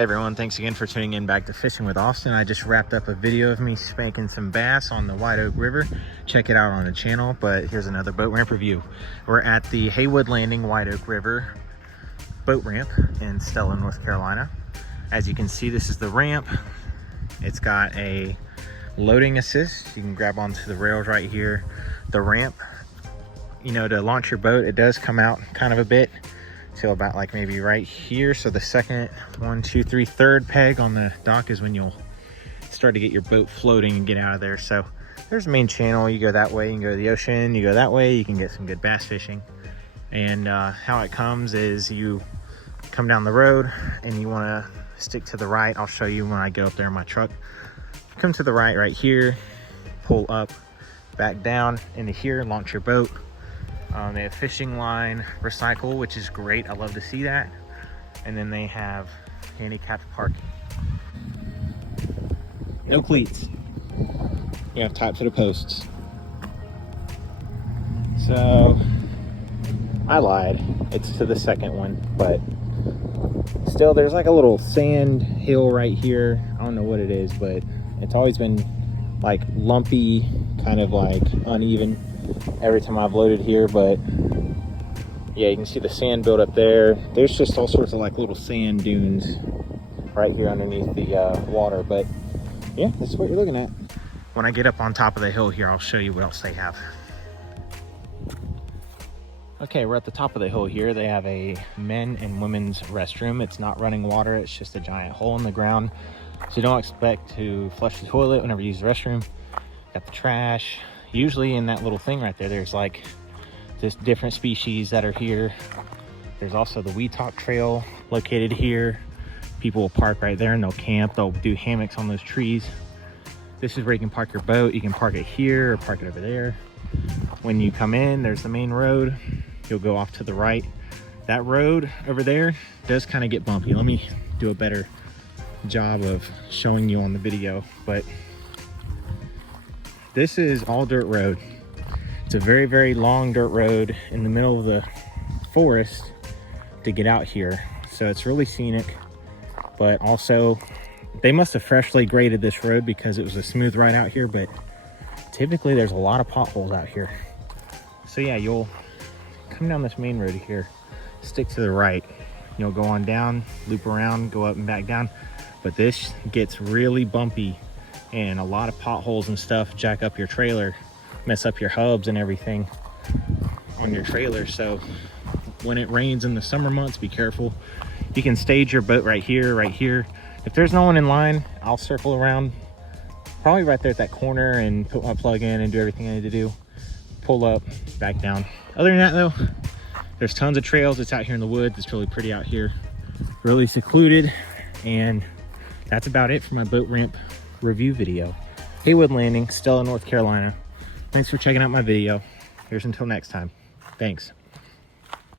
Hey everyone, thanks again for tuning in back to Fishing with Austin. I just wrapped up a video of me spanking some bass on the White Oak River. Check it out on the channel, but here's another boat ramp review. We're at the Haywood Landing White Oak River boat ramp in Stella, North Carolina. As you can see, this is the ramp. It's got a loading assist. You can grab onto the rails right here. The ramp, you know, to launch your boat, it does come out kind of a bit till about like maybe right here. So the second, 1, 2, 3, third peg on the dock is when you'll start to get your boat floating and get out of there. So there's the main channel. You go that way, you can go to the ocean. You go that way, you can get some good bass fishing. And how it comes is you come down the road and you want to stick to the right. I'll show you when I go up there in my truck. Come to the right here, pull up, back down into here, launch your boat. They have fishing line recycle, which is great. I love to see that. And then they have handicapped parking. No cleats. You have tied to the posts. So I lied. It's to the second one, but still there's like a little sand hill right here. I don't know what it is, but it's always been like lumpy, kind of like uneven every time I've loaded here. But yeah, you can see the sand build up there. There's just all sorts of like little sand dunes right here underneath the water. But yeah, that's what you're looking at. When I get up on top of the hill here, I'll show you what else they have. Okay, we're at the top of the hill here. They have a men and women's restroom. It's not running water, it's just a giant hole in the ground. So don't expect to flush the toilet whenever you use the restroom. Got the trash. Usually in that little thing right there, there's like just different species that are here. There's also the Weetalk Trail located here. People will park right there and they'll camp. They'll do hammocks on those trees. This is where you can park your boat. You can park it here or park it over there. When you come in, there's the main road. You'll go off to the right. That road over there does kind of get bumpy. Let me do a better job of showing you on the video, but this is all dirt road. It's a very, very long dirt road in the middle of the forest to get out here. So it's really scenic, but also they must have freshly graded this road because it was a smooth ride out here, but typically there's a lot of potholes out here. So yeah, you'll come down this main road here, stick to the right. You'll go on down, loop around, go up and back down. But this gets really bumpy and a lot of potholes and stuff jack up your trailer, mess up your hubs and everything on your trailer. So when it rains in the summer months, be careful. You can stage your boat right here, right here. If there's no one in line, I'll circle around probably right there at that corner and put my plug in and do everything I need to do. Pull up, back down. Other than that though, there's tons of trails. It's out here in the woods. It's really pretty out here, really secluded. And that's about it for my boat ramp review video. Haywood Landing, Stella, North Carolina. Thanks for checking out my video. Here's until next time. Thanks.